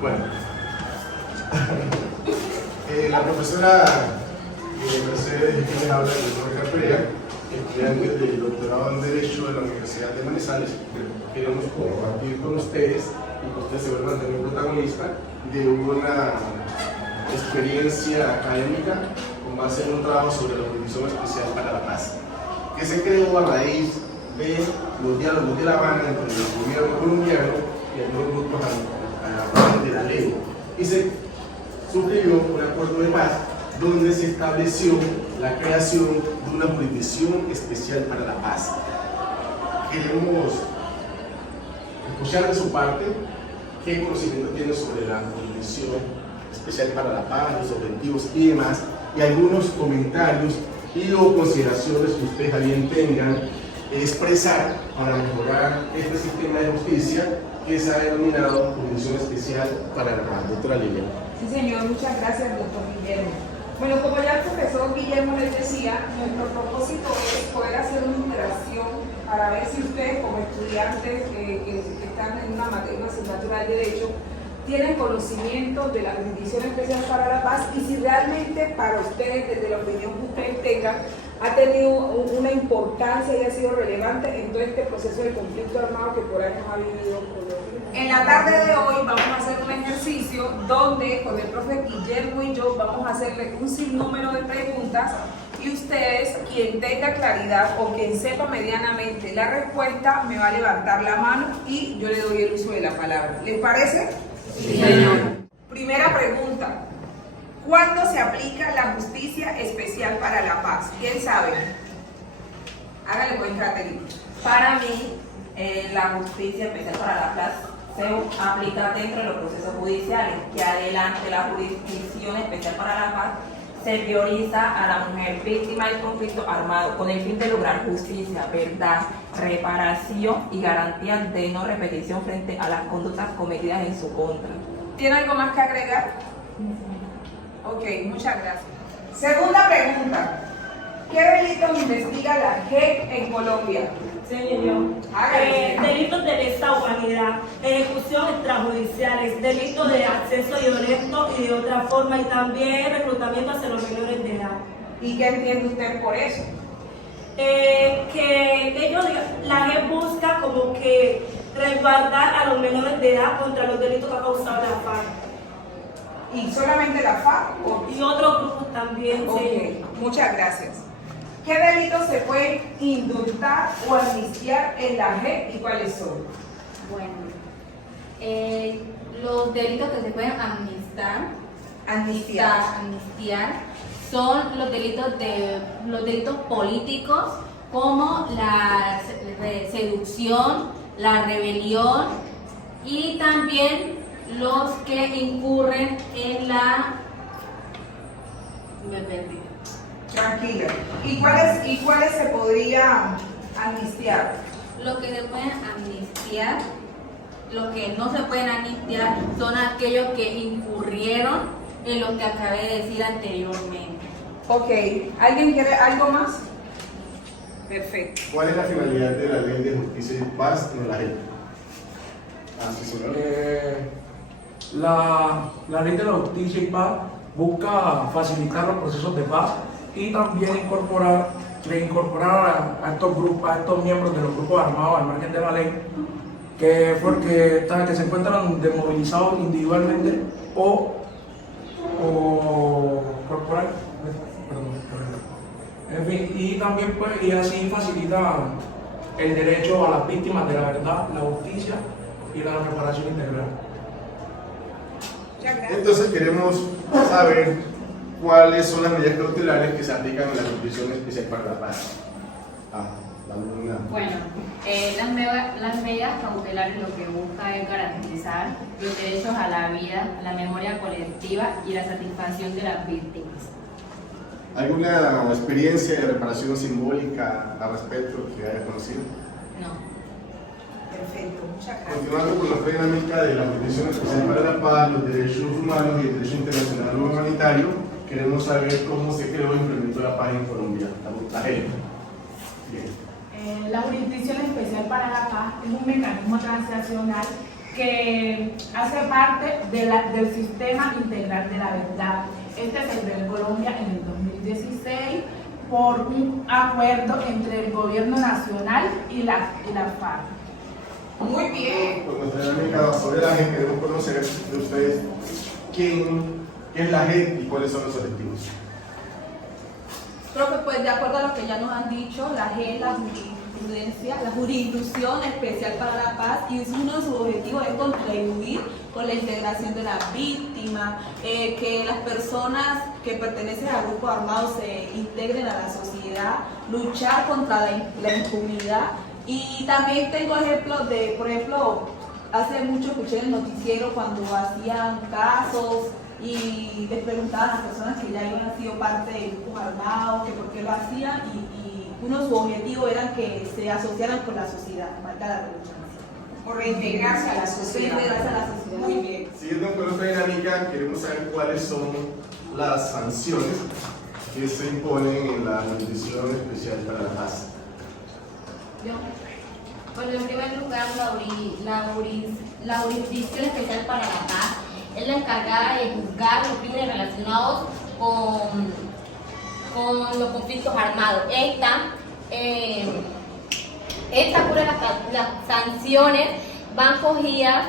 Bueno, la profesora Mercedes Jiménez habla de Roca Perea, estudiante del doctorado en Derecho de la Universidad de Manizales. Queremos compartir con ustedes y que ustedes se vuelvan también protagonistas de una experiencia académica con base en un trabajo sobre la Jurisdicción Especial para la Paz, que se creó a raíz de los diálogos de La Habana entre el gobierno colombiano y algunos grupos de la ley, y se suscribió un acuerdo de paz donde se estableció la creación de una jurisdicción especial para la paz. Queremos escuchar de su parte qué conocimiento tiene sobre la jurisdicción especial para la paz, los objetivos y demás, y algunos comentarios y o consideraciones que ustedes también tengan expresar para mejorar este sistema de justicia que se ha denominado Jurisdicción Especial para la Paz. Doctora Lilian. Sí, señor, muchas gracias, doctor Guillermo. Bueno, como ya el profesor Guillermo les decía, nuestro propósito es poder hacer una interacción para ver si ustedes, como estudiantes que están en una materia, una asignatura de Derecho, tienen conocimiento de la Jurisdicción Especial para la Paz y si realmente para ustedes, desde la opinión que ustedes tengan, ha tenido una importancia y ha sido relevante en todo este proceso de conflicto armado que por años ha vivido Colombia. En la tarde de hoy vamos a hacer un ejercicio donde con el profe Guillermo y yo vamos a hacerle un sinnúmero de preguntas y ustedes, quien tenga claridad o quien sepa medianamente la respuesta, me va a levantar la mano y yo le doy el uso de la palabra. ¿Les parece? Sí, señor. Primera pregunta. ¿Cuándo se aplica la justicia especial para la paz? ¿Quién sabe? Hágale buen Catherine. Para mí, la justicia especial para la paz se aplica dentro de los procesos judiciales, que adelante la jurisdicción especial para la paz se prioriza a la mujer víctima del conflicto armado con el fin de lograr justicia, verdad, reparación y garantías de no repetición frente a las conductas cometidas en su contra. ¿Tiene algo más que agregar? Ok, muchas gracias. Segunda pregunta. ¿Qué delitos investiga la JEP en Colombia? Señor, delitos de lesa humanidad, ejecución extrajudiciales, delitos de acceso violento y de otra forma, y también reclutamiento hacia los menores de edad. ¿Y qué entiende usted por eso? Que ellos, la JEP busca como que resguardar a los menores de edad contra los delitos que ha causado la FARC. ¿Y solamente la FARC? Y otros grupos también. Ok, sí. muchas gracias. ¿Qué delitos se pueden indultar o amnistiar en la JEP y cuáles son? Bueno, los delitos que se pueden amnistiar son los delitos políticos como la seducción, la rebelión y también los que incurren en la... Me perdí. Tranquila. ¿Y cuáles se podría amnistiar? Lo que se pueden amnistiar, los que no se pueden amnistiar son aquellos que incurrieron en lo que acabé de decir anteriormente. Ok, ¿alguien quiere algo más? Perfecto. ¿Cuál es la finalidad de la Ley de Justicia y Paz en la JEP? La Ley de la Justicia y Paz busca facilitar los procesos de paz y también incorporar a estos grupos, a estos miembros de los grupos armados al margen de la ley, que se encuentran desmovilizados individualmente o corporal, en fin, y también pues, y así facilita el derecho a las víctimas de la verdad, la justicia y la reparación integral. Entonces queremos saber cuáles son las medidas cautelares que se aplican en la Jurisdicción Especial para la Paz. Bueno, las medidas cautelares lo que busca es garantizar los derechos a la vida, la memoria colectiva y la satisfacción de las víctimas. ¿Alguna experiencia de reparación simbólica al respecto que haya conocido? No. Perfecto, muchas gracias. Continuando con la dinámica de la Jurisdicción Especial para la Paz, los derechos humanos y el derecho internacional humanitario, queremos saber cómo se creó y implementó la paz en Colombia. La JEP. Bien. La Jurisdicción Especial para la Paz es un mecanismo transnacional que hace parte del sistema integral de la verdad. Este se creó en Colombia en el 2016 por un acuerdo entre el gobierno nacional y la FARC. Muy bien. Pues nuestra dinámica sobre la JEP, queremos conocer de ustedes qué es la JEP y cuáles son los objetivos. Creo que pues de acuerdo a lo que ya nos han dicho, la JEP, la Jurisdicción Especial para la Paz, y uno de sus objetivos es contribuir con la integración de las víctimas, que las personas que pertenecen a grupos armados se integren a la sociedad, luchar contra la impunidad. Y también tengo ejemplos de, por ejemplo, hace mucho escuché en el noticiero cuando hacían casos y les preguntaban a las personas que ya habían sido parte de grupos armados, que por qué lo hacían, y uno de sus objetivos era que se asociaran con la sociedad, marca la redundancia. Por reintegrarse a la sociedad. Reintegrarse a la sociedad. Muy bien. Siguiendo con nuestra dinámica, queremos saber cuáles son las sanciones que se imponen en la Jurisdicción Especial para la Paz. Bueno, en primer lugar, la Jurisdicción Especial para la Paz es la encargada de juzgar los crímenes relacionados con los conflictos armados. Esta cura las sanciones van cogidas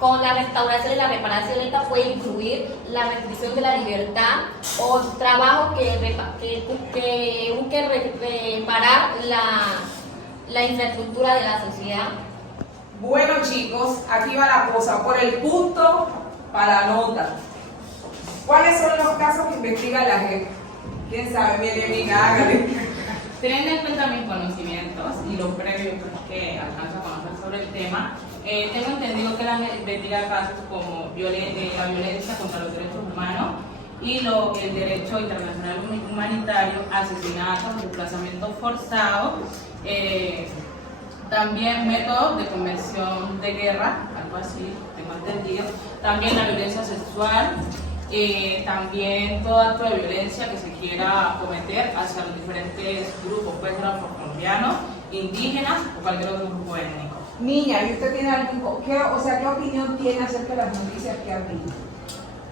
con la restauración y la reparación. Esta puede incluir la restricción de la libertad o trabajo que busque reparar la infraestructura de la sociedad. Bueno, chicos, aquí va la cosa, por el punto para la nota. ¿Cuáles son los casos que investiga la JEP? ¿Quién sabe? Mire, amiga, hágale. Teniendo en cuenta mis conocimientos y lo previo que alcanzo a conocer sobre el tema, tengo entendido que la JEP investiga casos como la violencia contra los derechos humanos y el derecho internacional humanitario, asesinatos, desplazamientos forzados, también métodos de conversión de guerra, algo así, tengo entendido, también la violencia sexual, también todo acto de violencia que se quiera cometer hacia los diferentes grupos, pueden ser afrocolombianos, indígenas o cualquier otro grupo étnico. Niña, ¿y usted tiene qué opinión tiene acerca de las noticias que han visto?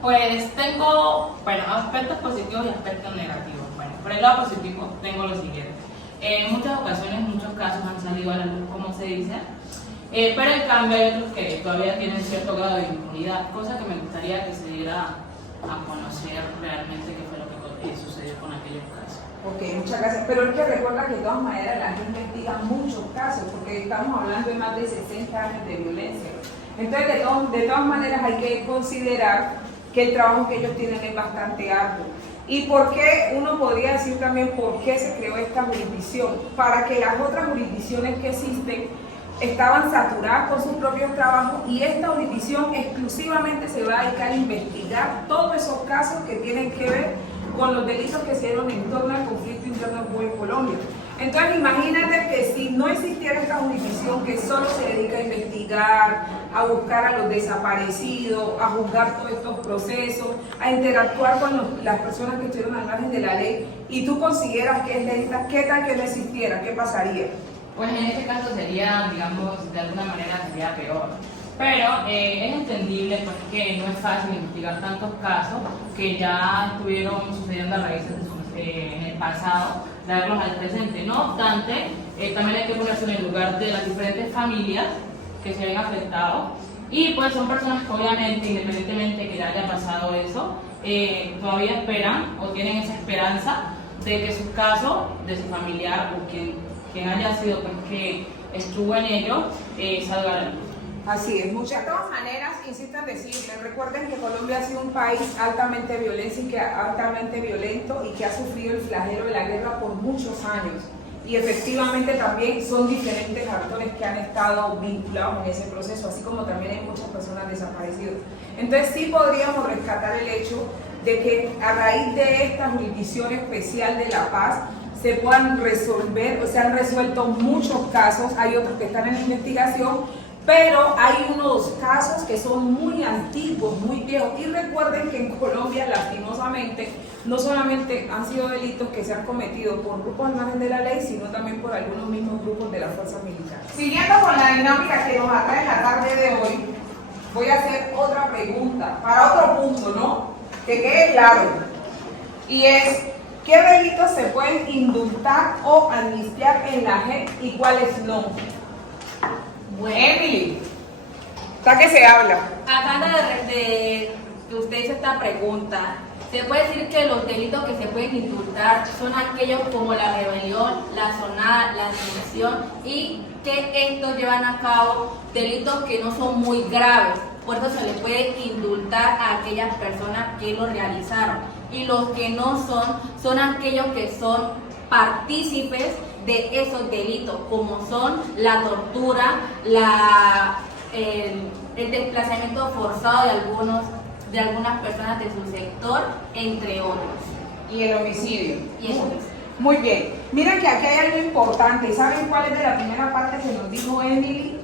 Pues tengo, aspectos positivos y aspectos negativos. Bueno, por el lado positivo tengo lo siguiente. En muchas ocasiones, muchos casos han salido a la luz, como se dice, pero en cambio hay otros que todavía tienen cierto grado de impunidad, cosa que me gustaría que se diera a conocer realmente qué fue lo que sucedió con aquellos casos. Ok, muchas gracias. Pero es que recuerda que de todas maneras la gente investiga muchos casos, porque estamos hablando de más de 60 años de violencia. Entonces, de todas maneras hay que considerar que el trabajo que ellos tienen es bastante arduo. ¿Y por qué? Uno podría decir también por qué se creó esta jurisdicción, para que las otras jurisdicciones que existen estaban saturadas con sus propios trabajos, y esta jurisdicción exclusivamente se va a dedicar a investigar todos esos casos que tienen que ver con los delitos que se dieron en torno al conflicto interno en Colombia. Entonces imagínate que si no existiera esta jurisdicción que solo se dedica a investigar, a buscar a los desaparecidos, a juzgar todos estos procesos, a interactuar con las personas que estuvieron al margen de la ley, y tú consideras que es lenta, ¿qué tal que no existiera? ¿Qué pasaría? Pues en este caso sería, digamos, de alguna manera sería peor. Pero es entendible pues, que no es fácil investigar tantos casos que ya estuvieron sucediendo a raíz en el pasado, darlos al presente. No obstante, también hay que ponerse en el lugar de las diferentes familias que se ven afectados, y pues son personas que obviamente, independientemente que ya haya pasado eso, todavía esperan o tienen esa esperanza de que su caso, de su familiar o quien haya sido pues, que estuvo en ello, salga a la luz. Así es, de todas maneras, insisto en decirles, recuerden que Colombia ha sido un país altamente violento y que ha sufrido el flagelo de la guerra por muchos años. Y efectivamente también son diferentes actores que han estado vinculados en ese proceso, así como también hay muchas personas desaparecidas. Entonces sí podríamos rescatar el hecho de que a raíz de esta jurisdicción especial de la paz se puedan resolver, o se han resuelto muchos casos, hay otros que están en investigación, pero hay unos casos que que son muy antiguos, muy viejos. Y recuerden que en Colombia, lastimosamente, no solamente han sido delitos que se han cometido por grupos al margen de la ley, sino también por algunos mismos grupos de las fuerzas militares. Siguiendo con la dinámica que nos atrae la tarde de hoy, voy a hacer otra pregunta, para otro punto, ¿no? Que quede claro. Y es, ¿qué delitos se pueden indultar o amnistiar en la JEP y cuáles no? Bueno, Emily, ¿está que se habla? Acá de que usted hizo esta pregunta, se puede decir que los delitos que se pueden indultar son aquellos como la rebelión, la sonada, la sedición, y que estos llevan a cabo delitos que no son muy graves. Por eso se les puede indultar a aquellas personas que lo realizaron. Y los que no son aquellos que son partícipes de esos delitos, como son la tortura, el desplazamiento forzado de algunas personas de su sector, entre otros. Y el homicidio. Muy bien. Miren que aquí hay algo importante. ¿Saben cuál es de la primera parte que nos dijo Emily?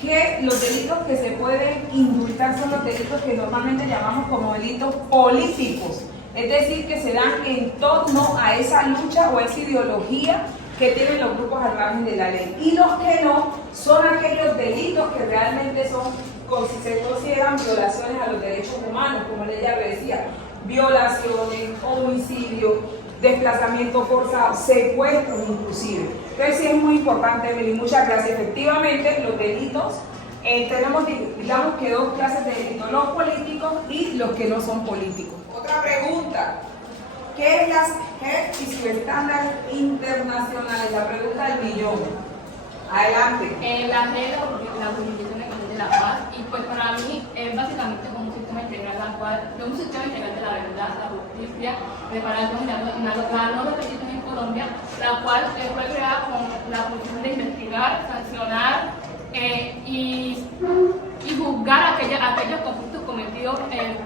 Que los delitos que se pueden indultar son los delitos que normalmente llamamos como delitos políticos. Es decir, que se dan en torno a esa lucha o a esa ideología que tienen los grupos al margen de la ley. Y los que no son aquellos delitos que realmente se consideran violaciones a los derechos humanos, como ella le decía, violaciones, homicidios, desplazamiento forzado, secuestros inclusive. Entonces sí es muy importante, Emily, muchas gracias. Efectivamente, los delitos, tenemos digamos que dos clases de delitos, los políticos y los que no son políticos. Otra pregunta, ¿qué es las JEP y sus estándares internacionales? La pregunta del millón. Adelante. La JEP, la Jurisdicción de la Paz, y pues para mí es básicamente como un sistema integral de la verdad, la justicia, reparación y la no repetición en Colombia, la cual fue creada con la función de investigar, sancionar y juzgar aquellos conflictos cometidos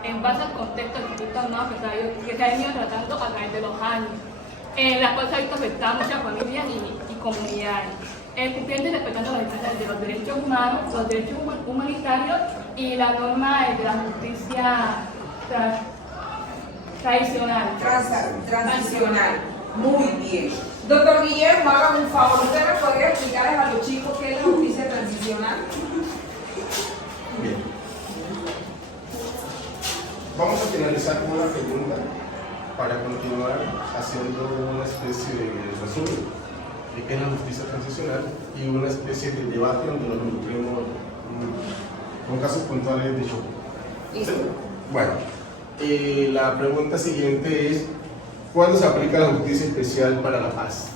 en base al contexto del conflicto armado que se ha venido tratando a través de los años, la cual se ha visto afectada a muchas familias y comunidades. Cumpliendo y respetando los estándares de los derechos humanos, los derechos humanitarios y la norma de la justicia tradicional. Transicional. Muy bien. Doctor Guillermo, hágame un favor, ¿usted me podría explicarles a los chicos qué es la justicia transicional? Bien. Vamos a finalizar con una pregunta para continuar haciendo una especie de resumen de qué es la justicia transicional y una especie de debate donde nos involucremos con casos puntuales de choque. ¿Sí? Bueno, la pregunta siguiente es: ¿cuándo se aplica la justicia especial para la paz?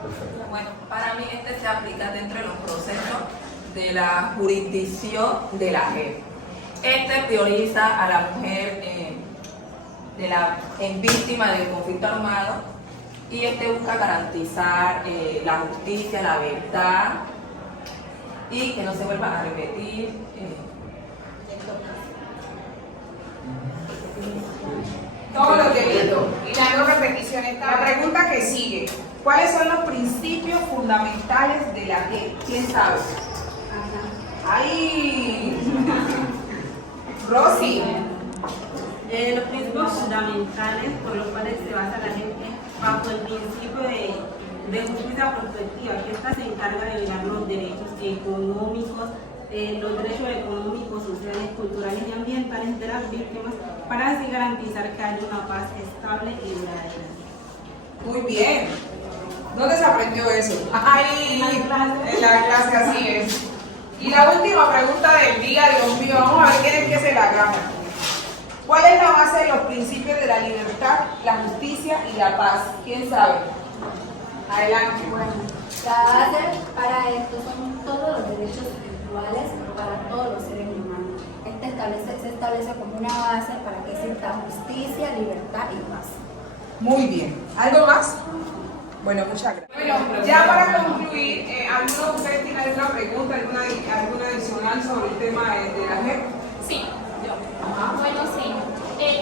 Perfecto. Bueno, para mí se aplica dentro de los procesos de la jurisdicción de la JEP. Prioriza a la mujer en víctima del conflicto armado y busca garantizar la justicia, la verdad y que no se vuelva a repetir. Todos los delitos y la no repetición. La pregunta que sigue: ¿cuáles son los principios fundamentales de la JEP? ¿Quién sabe? ¡Ay! Rosy. Los principios fundamentales por los cuales se basa la JEP bajo el principio de justicia prospectiva, que esta se encarga de velar los derechos económicos, los derechos económicos, sociales, culturales y ambientales de las víctimas, para así garantizar que haya una paz estable y duradera. Muy bien. ¿Dónde se aprendió eso? ¡Ay! En la clase, así es. Y la última pregunta del día, Dios mío, vamos a ver quién es que se la gana. ¿Cuál es la base de los principios de la libertad, la justicia y la paz? ¿Quién sabe? Adelante. Bueno, la base para esto son todos los derechos iguales para todos los seres humanos. Se establece como una base para que exista justicia, libertad y paz. Muy bien. ¿Algo más? Bueno, muchas gracias. Bueno, ya para concluir, ¿alguno de ustedes tiene alguna pregunta, alguna adicional sobre el tema de la JEP? Sí, yo. Bueno, sí.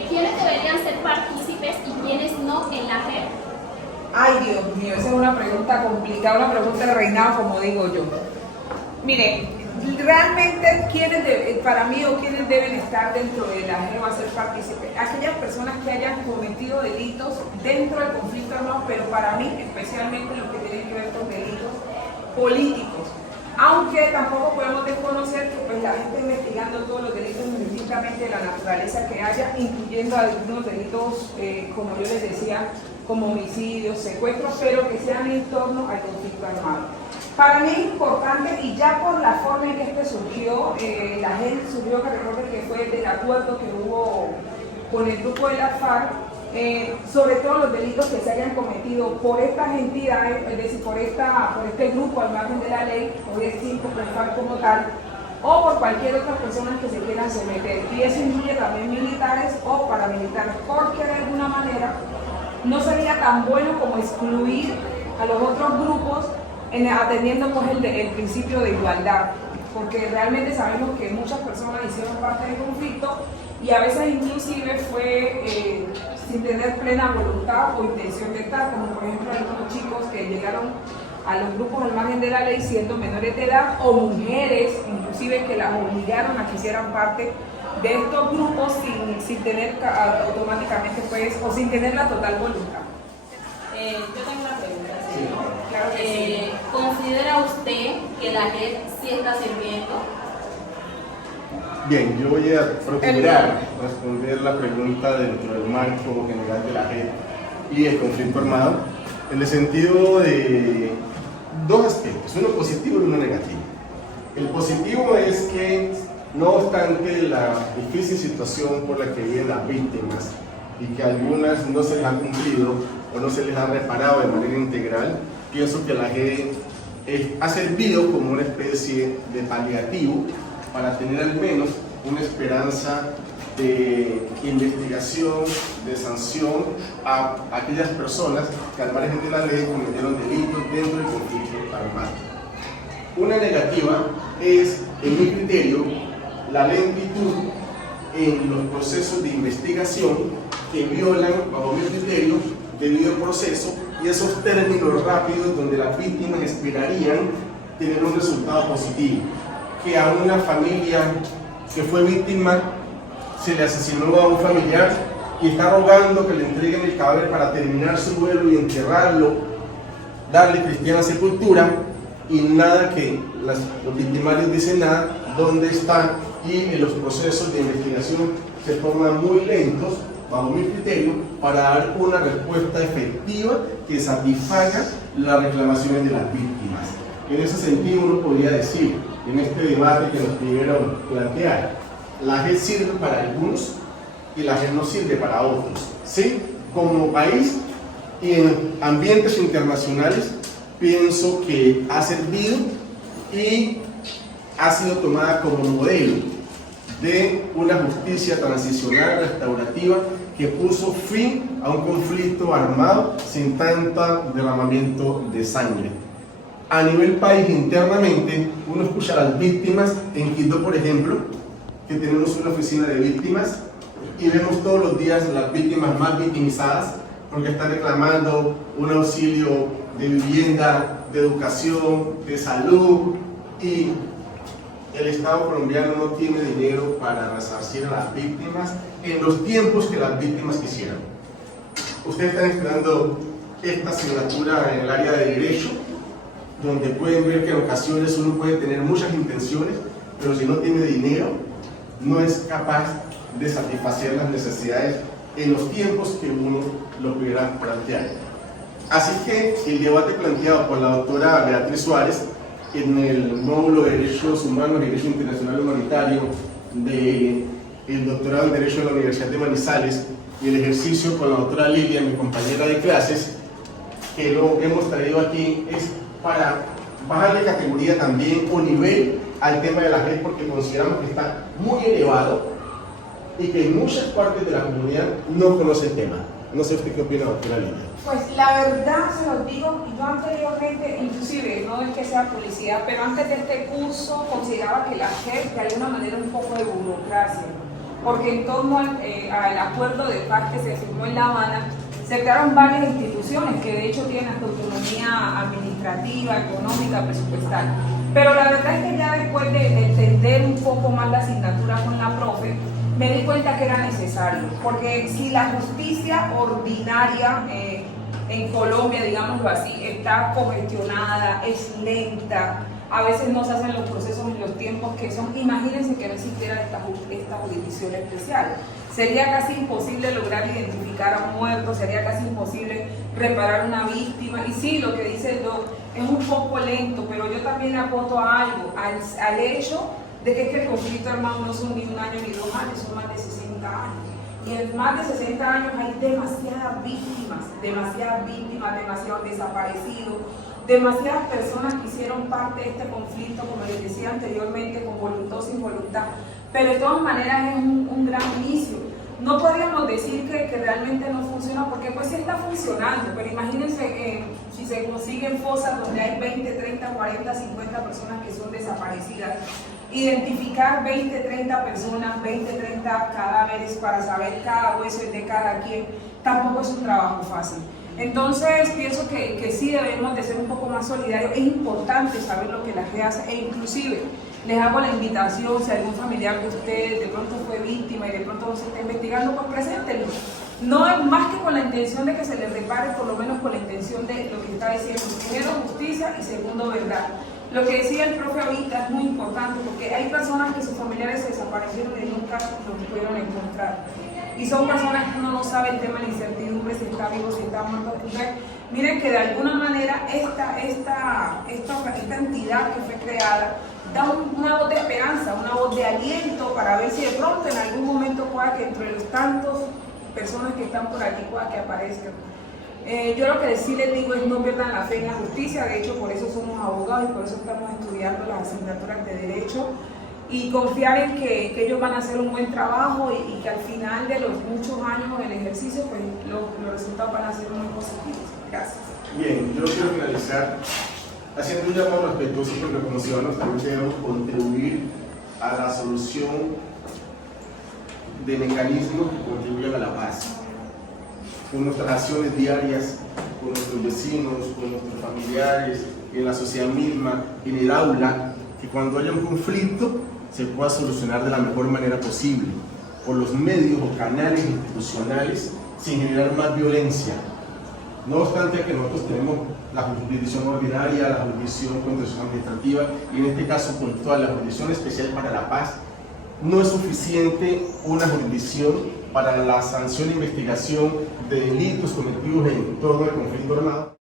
¿Quiénes deberían ser partícipes y quiénes no en la JEP? Ay, Dios mío, esa es una pregunta complicada, una pregunta de reinado, como digo yo. Miren, realmente, para mí o quienes deben estar dentro de la JEP o hacer partícipes, aquellas personas que hayan cometido delitos dentro del conflicto armado, pero para mí especialmente lo que tiene que ver con delitos políticos. Aunque tampoco podemos desconocer que pues, la gente investigando todos los delitos indistintamente de la naturaleza que haya, incluyendo algunos delitos, como yo les decía, como homicidios, secuestros, pero que sean en torno al conflicto armado. Para mí es importante, y ya por la forma en que este surgió, la gente surgió, que recuerden que fue del acuerdo que hubo con el grupo de la FARC, sobre todo los delitos que se hayan cometido por estas entidades, es decir, por este grupo al margen de la ley, por el 5, por el FARC como tal, o por cualquier otra persona que se quieran someter. Y eso incluye también militares o paramilitares, porque de alguna manera no sería tan bueno como excluir a los otros grupos atendiendo pues, el principio de igualdad, porque realmente sabemos que muchas personas hicieron parte del conflicto y a veces inclusive fue sin tener plena voluntad o intención de estar, como por ejemplo algunos chicos que llegaron a los grupos al margen de la ley siendo menores de edad, o mujeres inclusive que las obligaron a que hicieran parte de estos grupos sin tener automáticamente pues, o sin tener la total voluntad. Yo tengo una pregunta. ¿Sí? Claro que sí. ¿Considera usted que la JEP sí está sirviendo? Bien, yo voy a procurar responder la pregunta dentro del marco general de la JEP y el conflicto armado, en el sentido de dos aspectos, uno positivo y uno negativo. El positivo es que, no obstante la difícil situación por la que viven las víctimas y que algunas no se les ha cumplido o no se les ha reparado de manera integral, pienso que la JEP ha servido como una especie de paliativo para tener al menos una esperanza de investigación, de sanción a aquellas personas que al margen de la ley cometieron delitos dentro del conflicto armado. Una negativa es, en mi criterio, la lentitud en los procesos de investigación que violan, bajo mi criterio, debido proceso y esos términos rápidos donde las víctimas esperarían tener un resultado positivo. Que a una familia que fue víctima se le asesinó a un familiar y está rogando que le entreguen el cadáver para terminar su duelo y enterrarlo, darle cristiana sepultura, y nada que los victimarios dicen nada, dónde están, y en los procesos de investigación se tornan muy lentos, bajo mi criterio, para dar una respuesta efectiva que satisfaga las reclamaciones de las víctimas. En ese sentido uno podría decir, en este debate que nos pidieron plantear, la JEP sirve para algunos y la JEP no sirve para otros. ¿Sí? Como país y en ambientes internacionales pienso que ha servido y ha sido tomada como modelo de una justicia transicional, restaurativa, que puso fin a un conflicto armado sin tanto derramamiento de sangre. A nivel país, internamente, uno escucha a las víctimas en Quito, por ejemplo, que tenemos una oficina de víctimas y vemos todos los días las víctimas más victimizadas porque están reclamando un auxilio de vivienda, de educación, de salud, y el Estado colombiano no tiene dinero para resarcir a las víctimas en los tiempos que las víctimas quisieran. Ustedes están esperando esta asignatura en el área de Derecho, donde pueden ver que en ocasiones uno puede tener muchas intenciones, pero si no tiene dinero, no es capaz de satisfacer las necesidades en los tiempos que uno lo pudiera plantear. Así que el debate planteado por la doctora Beatriz Suárez en el módulo de Derechos Humanos y Derecho Internacional Humanitario del doctorado en Derecho de la Universidad de Manizales, y el ejercicio con la doctora Lilia, mi compañera de clases, que lo hemos traído aquí, es para bajarle categoría también o nivel al tema de la JEP, porque consideramos que está muy elevado y que en muchas partes de la comunidad no conoce el tema. No sé usted qué opina, doctora Lilia. Pues la verdad se los digo, yo anteriormente, inclusive, no es que sea publicidad, pero antes de este curso consideraba que la JEP de alguna manera un poco de burocracia, porque en torno al acuerdo de paz que se firmó en La Habana, se crearon varias instituciones que de hecho tienen hasta autonomía administrativa, económica, presupuestal. Pero la verdad es que ya después de entender un poco más la asignatura me di cuenta que era necesario, porque si la justicia ordinaria en Colombia, digámoslo así, está congestionada, es lenta, a veces no se hacen los procesos en los tiempos que son, imagínense que no existiera esta jurisdicción especial. Sería casi imposible lograr identificar a un muerto, sería casi imposible reparar una víctima. Y sí, lo que dice el doc es un poco lento, pero yo también aporto a algo, al hecho de que es que el conflicto armado no son ni un año ni 2 años, son más de 60 años. Y en más de 60 años hay demasiadas víctimas, demasiados desaparecidos, demasiadas personas que hicieron parte de este conflicto, como les decía anteriormente, con voluntad o sin voluntad. Pero de todas maneras es un gran inicio. No podríamos decir que realmente no funciona, porque pues sí está funcionando, pero imagínense si se consiguen fosas donde hay 20, 30, 40, 50 personas que son desaparecidas, identificar 20, 30 personas, 20, 30 cadáveres para saber cada hueso es de cada quien, tampoco es un trabajo fácil. Entonces pienso que sí debemos de ser un poco más solidarios. Es importante saber lo que la gente hace, e inclusive les hago la invitación, si algún familiar de ustedes de pronto fue víctima y de pronto no se está investigando, pues preséntenlo. No es más que con la intención de que se les repare, por lo menos con la intención de lo que está diciendo, primero justicia y segundo verdad. Lo que decía el profe ahorita es muy importante, porque hay personas que sus familiares se desaparecieron y nunca los pudieron encontrar. Y son personas que uno no sabe el tema de la incertidumbre, si está vivo, si está muerto. Entonces, miren que de alguna manera esta entidad que fue creada da una voz de esperanza, una voz de aliento para ver si de pronto en algún momento pueda que entre los tantos personas que están por aquí pueda que aparezcan. Yo lo que sí les digo es no pierdan la fe en la justicia, de hecho por eso somos abogados y por eso estamos estudiando las asignaturas de Derecho, y confiar en que ellos van a hacer un buen trabajo y que al final de los muchos años en el ejercicio pues los resultados van a ser muy positivos. Gracias. Bien, yo quiero finalizar haciendo un llamado respetuoso, porque como ciudadanos también debemos contribuir a la solución de mecanismos que contribuyan a la paz, con nuestras acciones diarias, con nuestros vecinos, con nuestros familiares, en la sociedad misma, en el aula, que cuando haya un conflicto se pueda solucionar de la mejor manera posible, por los medios o canales institucionales, sin generar más violencia. No obstante que nosotros tenemos la jurisdicción ordinaria, la jurisdicción contencioso administrativa y en este caso puntual la jurisdicción especial para la paz, no es suficiente una jurisdicción para la sanción e investigación de delitos cometidos en torno al conflicto armado.